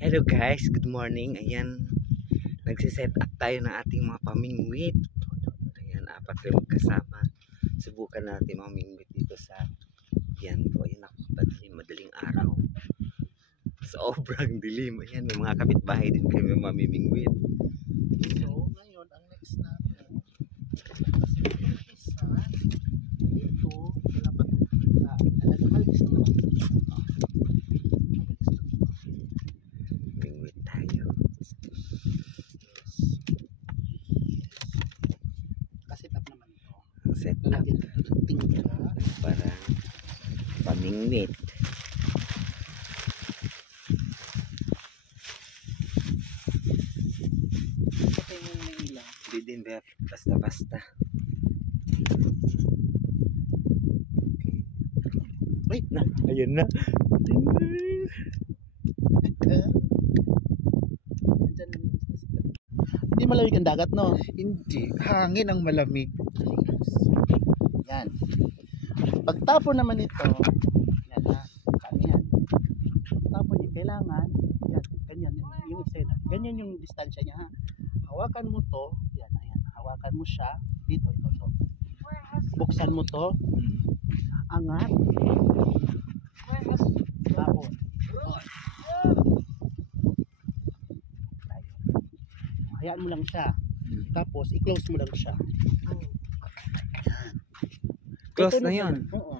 Hello guys, good morning. Ayan, nagsiset up tayo ng ating mga pamingwit. Ayan, apat kayo magkasama. Subukan natin mamingwit dito sa yan po. Ayan ako, madaling araw. Sobrang dilim. Ayan, may mga kapitbahay din kami mamimingwit. So, ngayon, ang next natin, kasi isa, dito, wala pa ito. Halis naman. Mingwit tayo. Kasit up naman ito. Set up Lalagyan ito ng tingka. para pamingwit. Patay mo na ilang. Hindi din basta-basta. Wait Na, ayun na. Nandyan lang yun. Hindi malamig ang dagat, no? Hindi, hangin ang malamig. Yan. Pagtapon naman ito, yan ha, kami yan. Pagtapon niya, kailangan, yan, ganyan, yung eksena. Ganyan yung distansya niya ha. Hawakan mo to, yan, ayan. Hawakan mo siya, dito, ito. Buksan mo to, angat, tapon. Hayaan mo lang siya. Tapos, i-close mo lang siya. Close Tutunog na yun. Oo.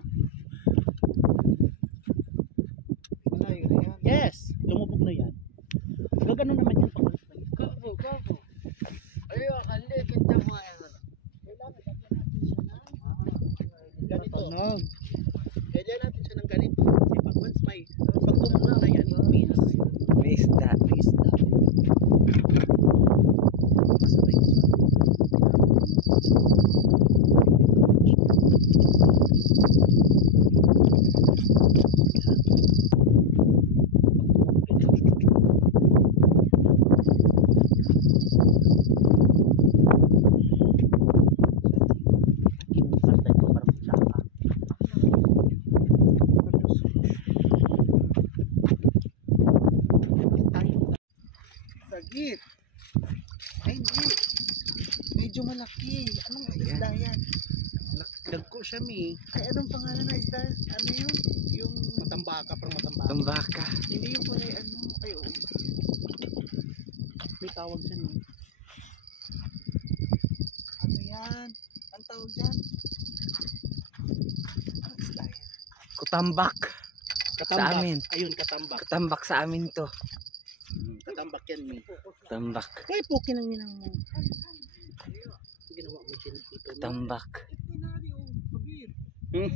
Malayo na yan. Yes, lumubog na yan. Gagano naman yan pag Gabo. Ayaw, kali, kita mo yan. kailangan lagyan natin siya ng ganito. Tunog. Lagyan natin siya ng ganito. Kasi pag once may pag tumunog na yan, it means May isda. may isda. Masabay ko sa Sagit. Ay, hindi. Medyo malaki. Anong isda yan? dagko siya mi. Ay, anong pangalan na isda? Ano yun? Yung Matambaka, parang matambaka. Tambaka. hindi yung pala ano. Ay, oh. May tawag siya mi. Ano yan? Ang tawag dyan? Anong isda yan? Kutambak. Sa amin. Ayun, katambak. Kutambak sa amin to. Katambak yan mi. Tambak. Kaya po kinanginang mo. Ginawa mo siya dito. Tambak. Oh,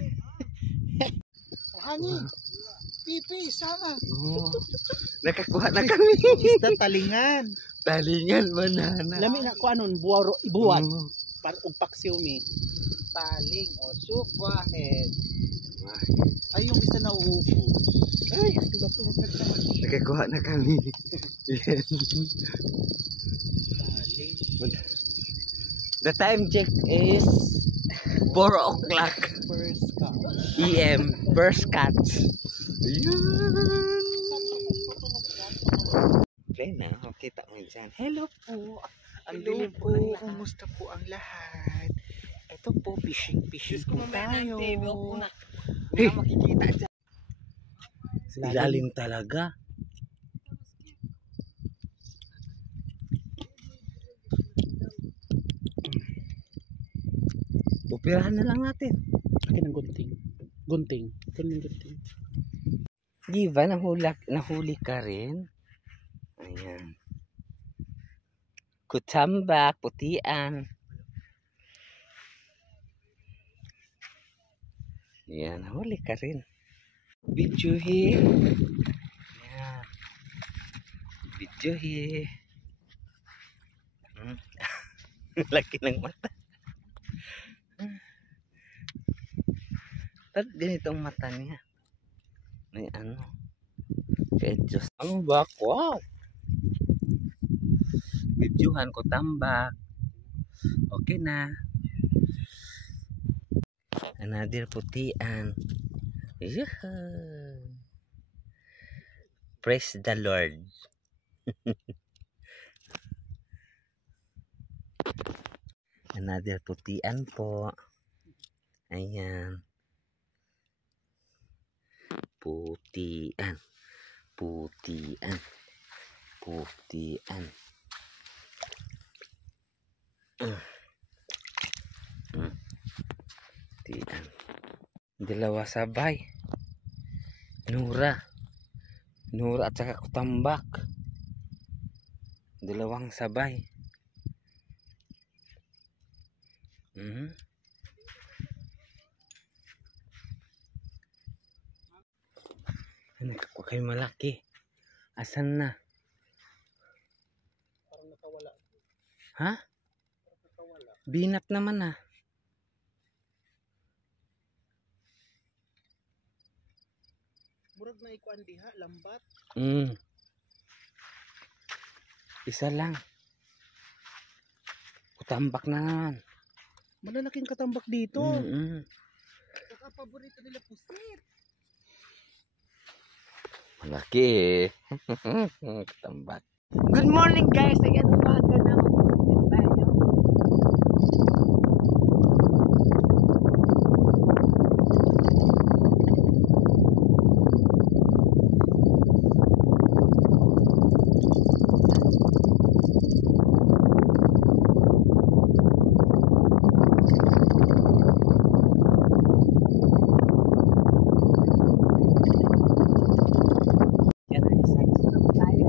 hangin. Pipi, sama. Oh, nakakuha na kami. Isda talingan. Talingan, banana. Lami na ko anon, ibuwat. Oh. Para ugpaksiw mi. Taling. O, sukwahead. Ay, yung isa na uubo. Ay, tumatulog naman. Nakakuha na kami. Yan. Taling. The time check is 4 o'clock First cow. EM. First catch. Ayan. Okay na, makita mo dyan. Hello po. Ang Hello dilim po, po ng lahat. kumusta po ang lahat? Ito po, fishing po tayo. Hey, makikita dyan. Ilalim talaga. Pupirahan na lang natin. Akin ang gunting. Gunting. Kunin yung gunting. Diba, nahuli ka rin. Ayan. Kutambak, putian. Ayan, nahuli ka rin. Videohi. Ayan. Videohi. Laki ng mata. Ba't ganitong mata niya? May ano? Kaya Diyos. Ang bakwa. Videohan ko tambak. Okay na. Another putian. Yeah. Praise the Lord. Another putian po. Ayan. Putian. Putian. Putian. Putian. Dalawa sabay. Nura at saka kutambak. Dalawang sabay. Nakakuha kayo malaki. Asan na? Parang nakawala. Ha? Parang nakawala. Binat naman ah. Murag na ikuan diha, lambat. Isa lang. Kutambak na naman. Malalaking katambak dito. Saka paborito nila pusit. Malaki eh. Kutambak. Good morning guys. Ayan, umaga na. Mag-ulit tayo.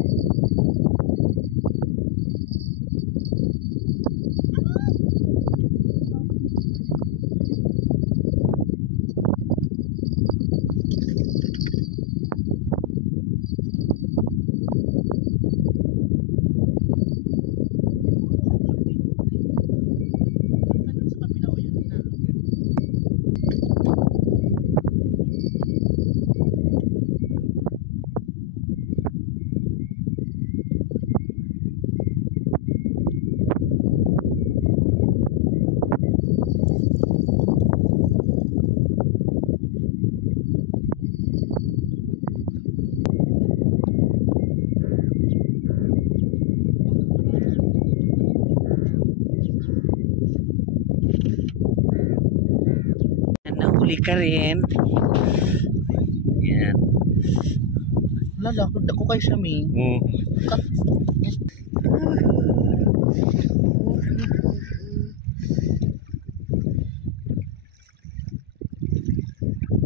Nahuli ka rin. Yan. Lala, dako kay siya mi.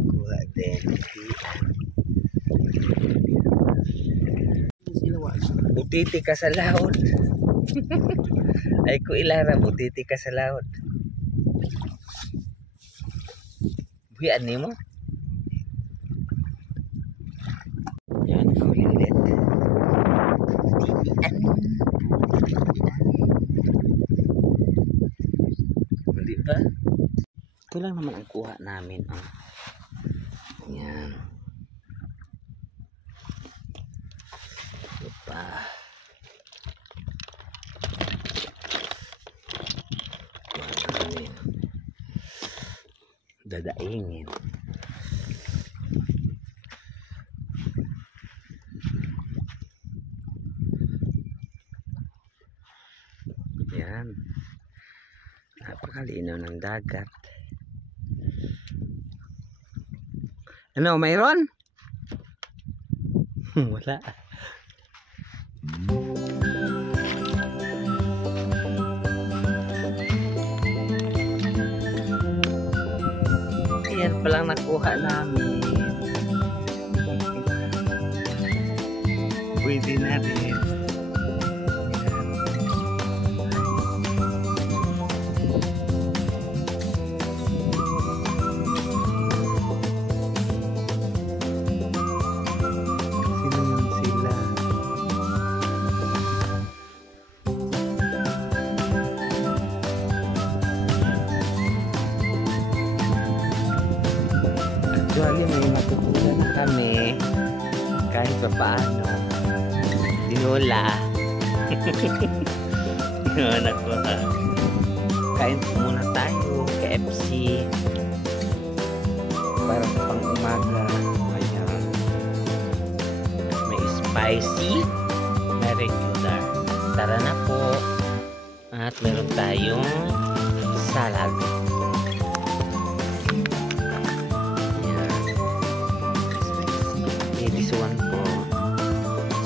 Kuha din. Butiti ka sa laod. Ay ko ilara, butiti ka sa laod. Buhian ni mo? Yan, ulit. Butian. Hindi ba? Ito lang naman ang kuha namin. Oh. Yan. Ito pa. Kuha namin. Dadaingin. Yan. Napakalinaw ng dagat. Ano, mayroon? Wala. Yan palang nakuha namin. Pwede na rin. Sino sila? Actually, may matutunan na kami kahit pa paano. Dinula. Yun ako ha. Kain muna tayo KFC para sa pang umaga. Ayan. May spicy na regular. Tara na po. At meron tayong salad. Yan. This one po.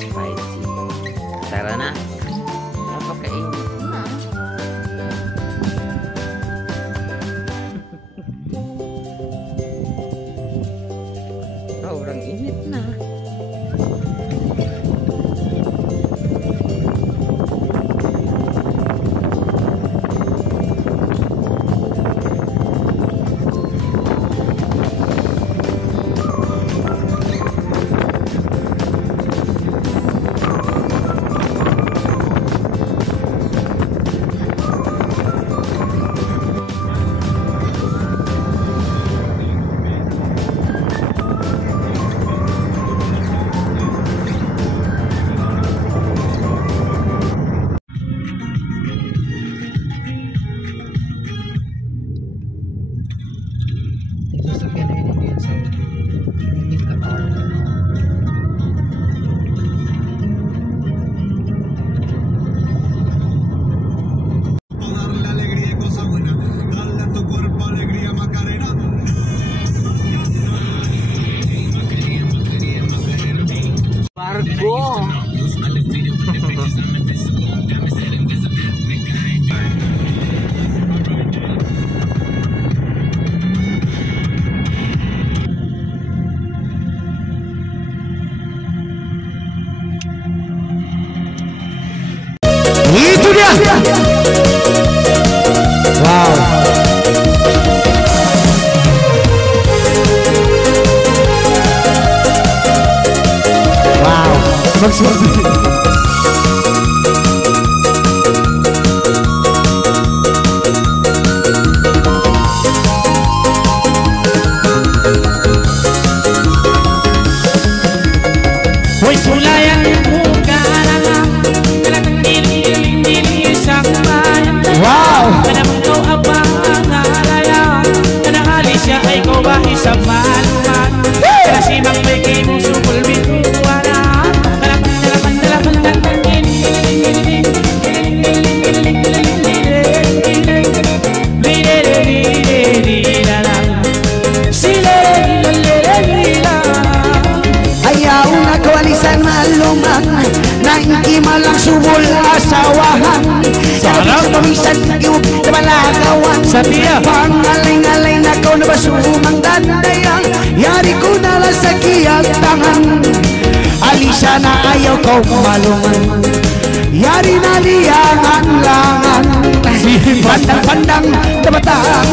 Spicy. Tara na. Napakainit na. Sobrang init na. Bargo. Itu dia. Wow. Wow. Maksud. Hoy sulayan muka wow! Kanang ikaw ang pangalaya, kanang alisya ay ikaw ba isang maluman, kasi magpagay mo sumul bituwana, kanang ayaw na kawalisan malumang, naingi malang sumul asawahan. Sarap pamisan iwag na malagawan. Sabiya pangaling-aling na ko na basumang dandayang, yari ko na lang sa kiyang tangan. Alisa na ayaw ko malungan, yari na liyangan langan. Pandang-pandang na batang